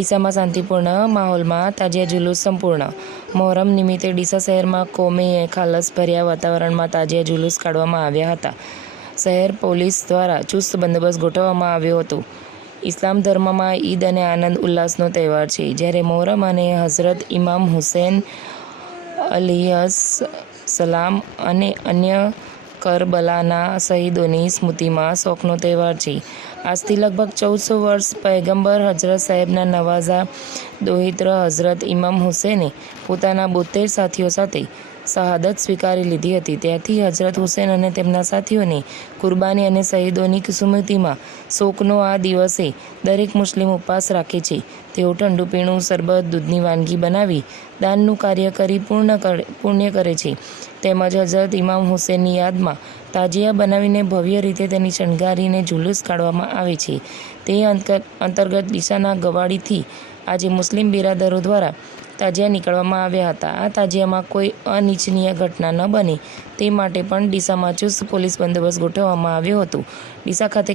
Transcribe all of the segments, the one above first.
ડીસામાં શાંતિપૂર્ણ, માહોલમાં તાજિયા જુલુસ સંપૂર્ણ. મોહરમ નિમિત્તે ડીસા શહેરમાં કોમી ખાલસ ભર્યા વાતાવરણમાં તાજિયા જુલુસ કાઢવામાં આવ્યા હતા. શહેર પોલીસ દ્વારા ચુસ્ત બંદોબસ્ત ગોઠવવામાં આવ્યો હતો. ઇસ્લામ ધર્મમાં ઈદ અને આનંદ ઉલ્લાસનો તહેવાર છે. જ્યારે મોહરમ અને હઝરત ઇમામ હુસૈન અલીયસ સલામ અને અન્ય કરબલાના શહીદોની સ્મૃતિમાં શોકનો તહેવાર છે. આજથી લગભગ ચૌદસો વર્ષ પૈગંબર હજરત સાહેબના નવાઝા દોહિત્ર હઝરત ઇમામ હુસેને પોતાના બોતેર સાથીઓ સાથે શહાદત સ્વીકારી લીધી હતી. ત્યારથી હજરત હુસેન અને તેમના સાથીઓની કુરબાની અને શહીદોની સ્મૃતિમાં શોકનો આ દિવસે દરેક મુસ્લિમ ઉપવાસ રાખે છે. તેઓ ઠંડુ પીણું, શરબત, દૂધની વાનગી બનાવી દાનનું કાર્ય કરી પૂર્ણ કરે, પુણ્ય કરે છે. તેમજ હજરત ઇમામ હુસેનની યાદમાં તાજિયા બનાવીને ભવ્ય રીતે તેની શણગારીને જુલુસ કાઢવામાં આવે છે. તે અંતર્ગત ડીસાના ગવાડીથી આજે મુસ્લિમ બિરાદરો દ્વારા તાજિયા નીકળવામાં આવ્યા હતા. આ તાજિયામાં કોઈ અનિચ્છનીય ઘટના ન બને. તે માટે પણ ડીસામાં ચુસ્ત પોલીસ બંદોબસ્ત ગોઠવવામાં આવ્યો હતો. ડીસા ખાતે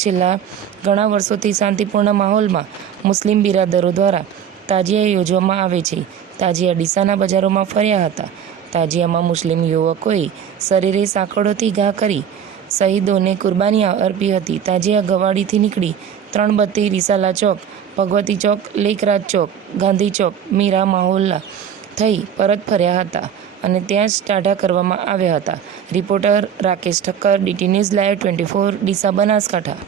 છેલ્લા ઘણા વર્ષોથી શાંતિપૂર્ણ માહોલમાં મુસ્લિમ બિરાદરો દ્વારા તાજિયા યોજવામાં આવે છે. તાજિયા ડીસાના બજારોમાં ફર્યા હતા. તાજિયામાં મુસ્લિમ યુવકોએ શરીરે સાંકળોથી ઘા કરી શહીદોને કુરબાની અર્પી હતી. તાજિયા ગવાડીથી નીકળી ત્રણ બત્તી રિસાલા ચોક, ભગવતી ચોક લેકરાજ ચોક, ગાંધી ચોક, મીરા માહોલ્લા થઈ પરત ફર્યા હતા અને ત્યાં જ ટાઢા કરવામાં આવ્યા હતા. Reporter Rakesh Thakkar, DT news live twenty four, Deesa Banaskantha.